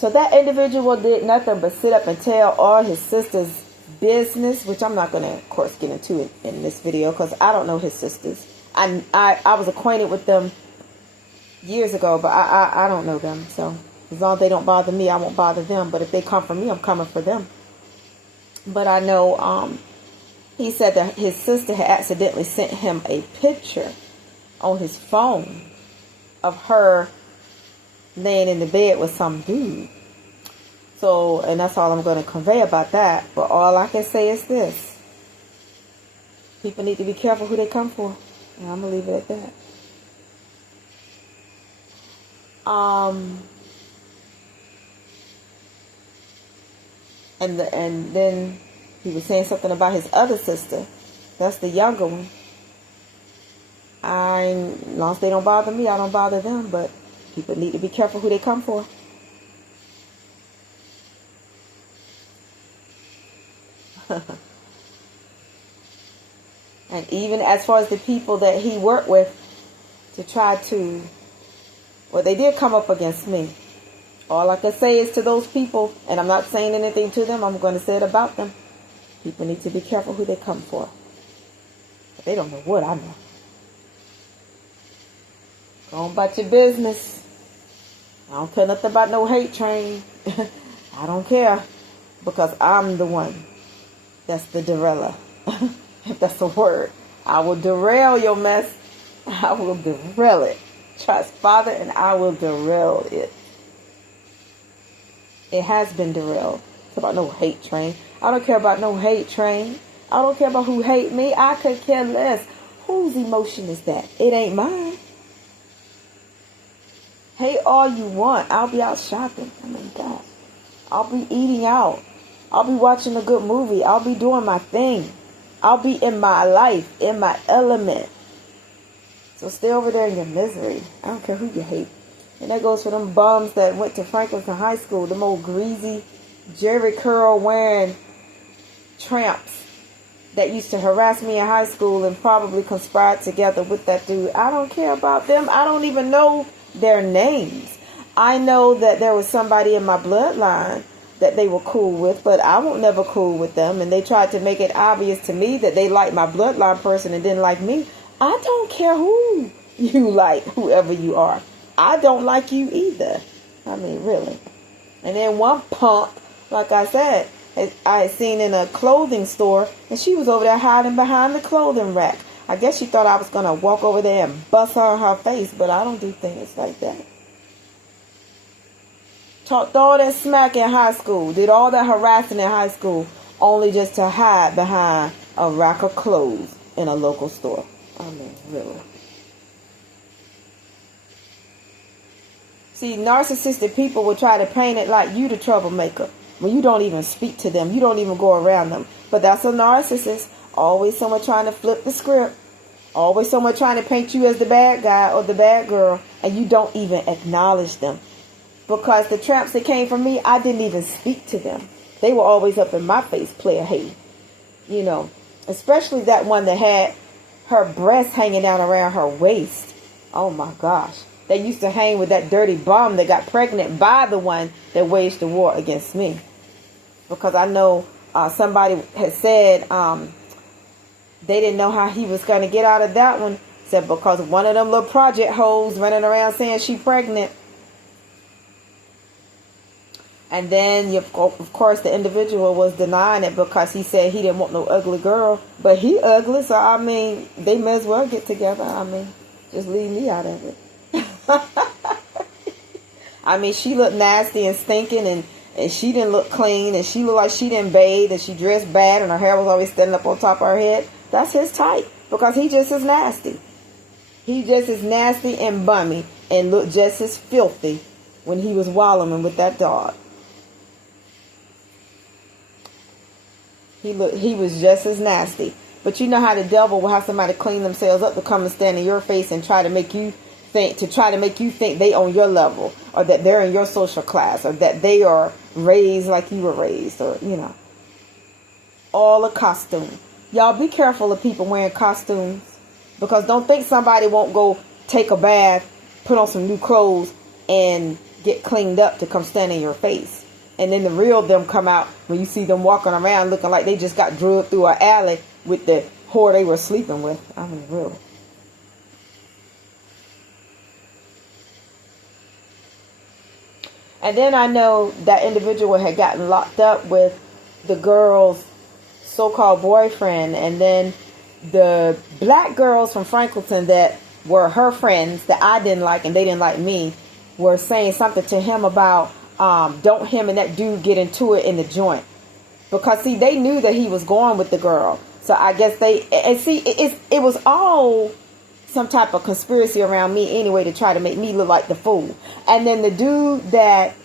So that individual did nothing but sit up and tell all his sister's business, which I'm not going to, of course, get into it in this video because I don't know his sisters. I was acquainted with them years ago, but I don't know them. So as long as they don't bother me, I won't bother them. But if they come for me, I'm coming for them. But I know he said that his sister had accidentally sent him a picture on his phone of her laying in the bed with some dude. So, and that's all I'm going to convey about that. But all I can say is this. People need to be careful who they come for. And I'm going to leave it at that. And then he was saying something about his other sister. That's the younger one. As long as they don't bother me, I don't bother them. But people need to be careful who they come for. And even as far as the people that he worked with to try to, well, they did come up against me. All I can say is to those people, and I'm not saying anything to them, I'm going to say it about them. People need to be careful who they come for. But they don't know what I know. Go on about your business. I don't care nothing about no hate train. I don't care. Because I'm the one that's the derailer. If that's a word. I will derail your mess. I will derail it. Trust Father, and I will derail it. It has been derailed. It's about no hate train. I don't care about no hate train. I don't care about who hate me. I could care less. Whose emotion is that? It ain't mine. Hate all you want. I'll be out shopping. Oh my gosh. I'll be eating out. I'll be watching a good movie. I'll be doing my thing. I'll be in my life, in my element. So stay over there in your misery. I don't care who you hate. And that goes for them bums that went to Franklin High School. Them old greasy, Jerry curl wearing tramps that used to harass me in high school and probably conspired together with that dude. I don't care about them. I don't even know their names. I know that there was somebody in my bloodline that they were cool with, but I won't never cool with them. And they tried to make it obvious to me that they liked my bloodline person and didn't like me. I don't care who you like, whoever you are. I don't like you either. I mean, really. And then one punk, like I said, I had seen in a clothing store, and she was over there hiding behind the clothing rack. I guess she thought I was going to walk over there and bust her in her face, but I don't do things like that. Talked all that smack in high school, did all that harassing in high school, only just to hide behind a rack of clothes in a local store. I mean, really. See, narcissistic people will try to paint it like you the troublemaker when you don't even speak to them. You don't even go around them. But that's a narcissist. Always someone trying to flip the script. Always someone trying to paint you as the bad guy or the bad girl, and you don't even acknowledge them. Because the tramps that came from me, I didn't even speak to them. They were always up in my face, player hate. You know, especially that one that had her breast hanging down around her waist. Oh my gosh. They used to hang with that dirty bum that got pregnant by the one that waged the war against me. Because I know somebody had said they didn't know how he was going to get out of that one. Said because one of them little project hoes running around saying she pregnant. And then, of course, the individual was denying it because he said he didn't want no ugly girl. But he ugly, so, I mean, they may as well get together. I mean, just leave me out of it. I mean, she looked nasty and stinking, and she didn't look clean, and she looked like she didn't bathe, and she dressed bad, and her hair was always standing up on top of her head. That's his type, because he just as nasty. He just as nasty and bummy, and looked just as filthy when he was wallowing with that dog. He was just as nasty. But you know how the devil will have somebody clean themselves up to come and stand in your face and try to make you think they on your level, or that they're in your social class, or that they are raised like you were raised, or, you know, all a costume. Y'all be careful of people wearing costumes, because don't think somebody won't go take a bath, put on some new clothes, and get cleaned up to come stand in your face. And then the real them come out when you see them walking around looking like they just got drugged through an alley with the whore they were sleeping with. I mean, really. And then I know that individual had gotten locked up with the girl's so-called boyfriend. And then the black girls from Franklinton that were her friends that I didn't like and they didn't like me were saying something to him about don't him and that dude get into it in the joint. Because, see, they knew that he was going with the girl. So I guess it was all some type of conspiracy around me anyway to try to make me look like the fool. And then the dude that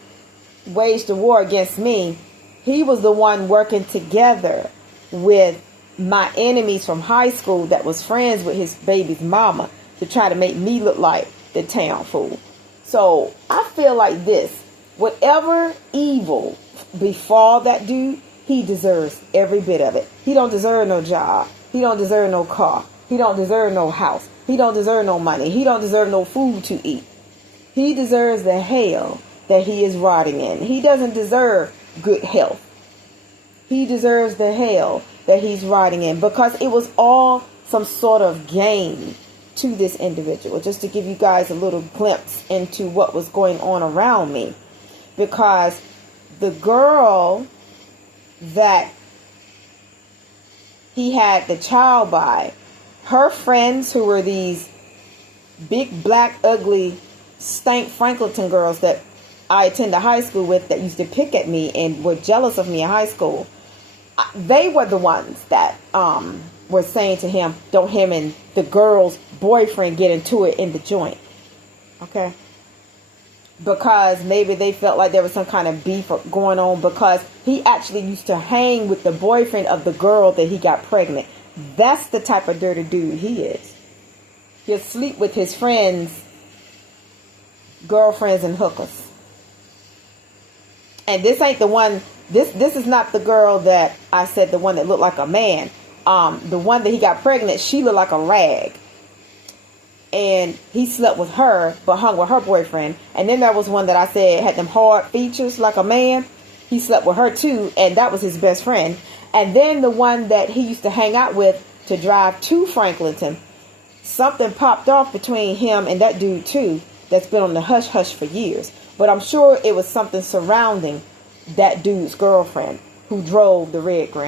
waged the war against me, he was the one working together with my enemies from high school that was friends with his baby's mama to try to make me look like the town fool. So I feel like this. Whatever evil befall that dude, he deserves every bit of it. He don't deserve no job. He don't deserve no car. He don't deserve no house. He don't deserve no money. He don't deserve no food to eat. He deserves the hell that he is rotting in. He doesn't deserve good health. He deserves the hell that he's rotting in, because it was all some sort of game to this individual. Just to give you guys a little glimpse into what was going on around me. Because the girl that he had the child by, her friends who were these big, black, ugly, stank Franklinton girls that I attended high school with that used to pick at me and were jealous of me in high school, they were the ones that were saying to him, don't him and the girl's boyfriend get into it in the joint. Okay? Because maybe they felt like there was some kind of beef going on, because he actually used to hang with the boyfriend of the girl that he got pregnant. That's the type of dirty dude he is. He'll sleep with his friends, girlfriends, and hookers. And this ain't the one, this is not the girl that I said, the one that looked like a man. The one that he got pregnant, she looked like a rag. And he slept with her, but hung with her boyfriend. And then there was one that I said had them hard features like a man. He slept with her too, and that was his best friend. And then the one that he used to hang out with to drive to Franklinton, something popped off between him and that dude too, that's been on the hush-hush for years. But I'm sure it was something surrounding that dude's girlfriend who drove the red Grand.